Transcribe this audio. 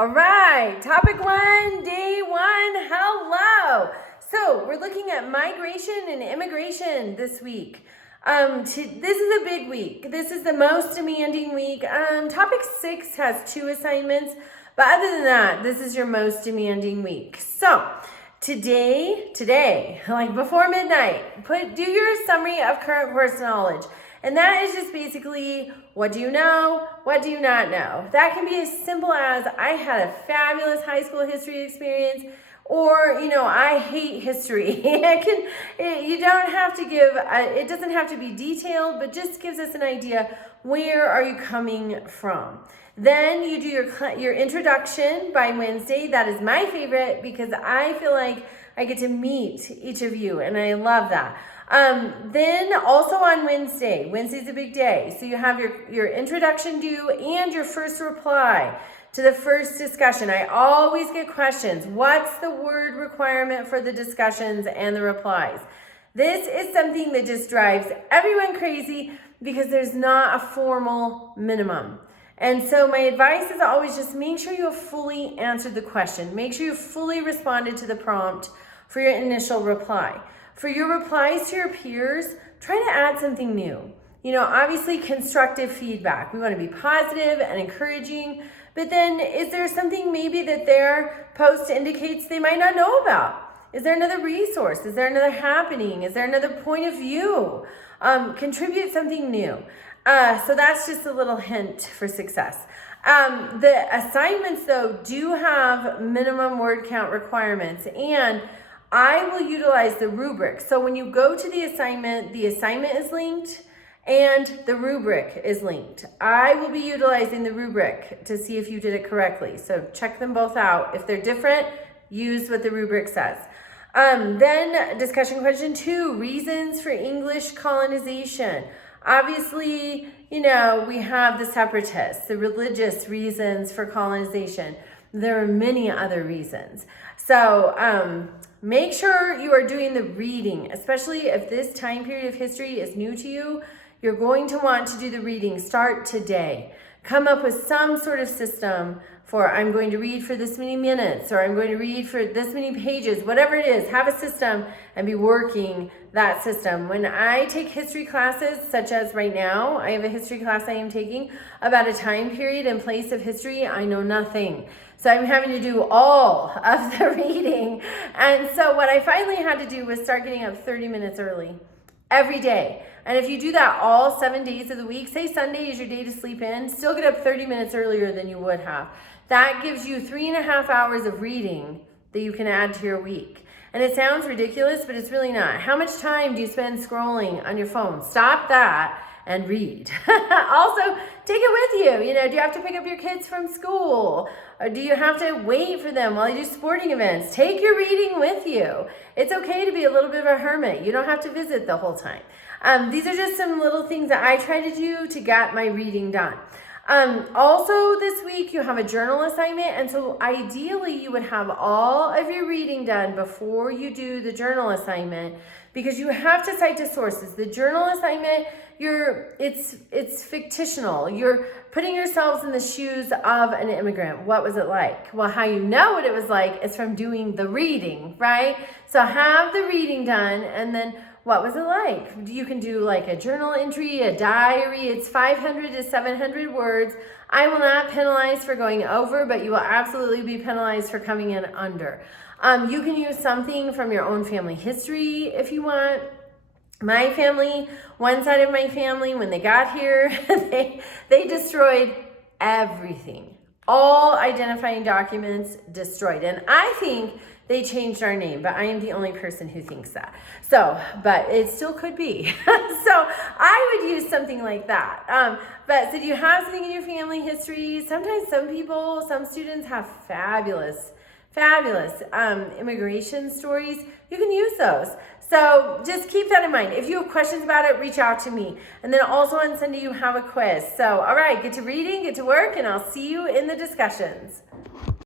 All right, topic one, day one, hello. So we're looking at migration and immigration this week. This is a big week. This is the most demanding week. Topic 6 has 2 assignments, but other than that, this is your most demanding week. So today, like before midnight, do your summary of current course knowledge. And that is just basically, what do you know? What do you not know? That can be as simple as, I had a fabulous high school history experience, or, I hate history. You don't have to give, it doesn't have to be detailed, but just gives us an idea, where are you coming from? Then you do your introduction by Wednesday. That is my favorite because I feel like I get to meet each of you, and I love that. Then also on Wednesday's a big day. So you have your introduction due and your first reply to the first discussion. I always get questions. What's the word requirement for the discussions and the replies? This is something that just drives everyone crazy because there's not a formal minimum. And so my advice is always just make sure you have fully answered the question. Make sure you fully responded to the prompt for your initial reply. For your replies to your peers, try to add something new. Obviously constructive feedback. We want to be positive and encouraging, but then is there something maybe that their post indicates they might not know about? Is there another resource? Is there another happening? Is there another point of view? Contribute something new. So that's just a little hint for success. The assignments, though, do have minimum word count requirements, and I will utilize the rubric. So when you go to the assignment is linked and the rubric is linked. I will be utilizing the rubric to see if you did it correctly. So check them both out. If they're different, use what the rubric says. Then discussion question 2, reasons for English colonization. Obviously, we have the separatists, the religious reasons for colonization. There are many other reasons. So make sure you are doing the reading, especially if this time period of history is new to you. You're going to want to do the reading. Start today. Come up with some sort of system for, I'm going to read for this many minutes, or I'm going to read for this many pages, whatever it is. Have a system and be working that system. When I take history classes, such as right now, I have a history class I am taking about a time period and place of history, I know nothing. So I'm having to do all of the reading. And so what I finally had to do was start getting up 30 minutes early every day. And if you do that all 7 days of the week, say Sunday is your day to sleep in, still get up 30 minutes earlier than you would have. That gives you 3.5 hours of reading that you can add to your week. And it sounds ridiculous, but it's really not. How much time do you spend scrolling on your phone? Stop that and read. Also, take it with you. Do you have to pick up your kids from school? Or do you have to wait for them while you do sporting events? Take your reading with you. It's okay to be a little bit of a hermit. You don't have to visit the whole time. These are just some little things that I try to do to get my reading done. Also this week you have a journal assignment, and so ideally you would have all of your reading done before you do the journal assignment, because you have to cite to sources. The journal assignment, it's fictional. You're putting yourselves in the shoes of an immigrant. What was it like? Well, how you know what it was like is from doing the reading, right? So have the reading done, and then what was it like? You can do like a journal entry, a diary. It's 500 to 700 words. I will not penalize for going over, but you will absolutely be penalized for coming in under. You can use something from your own family history if you want. My family, one side of my family, when they got here, they destroyed everything. All identifying documents destroyed. And I think they changed our name, but I am the only person who thinks that. So, but it still could be. So I would use something like that. But so do you have something in your family history? Sometimes some students have fabulous immigration stories. You can use those. So just keep that in mind. If you have questions about it, reach out to me. And then also on Sunday, you have a quiz. So, all right, get to reading, get to work, and I'll see you in the discussions.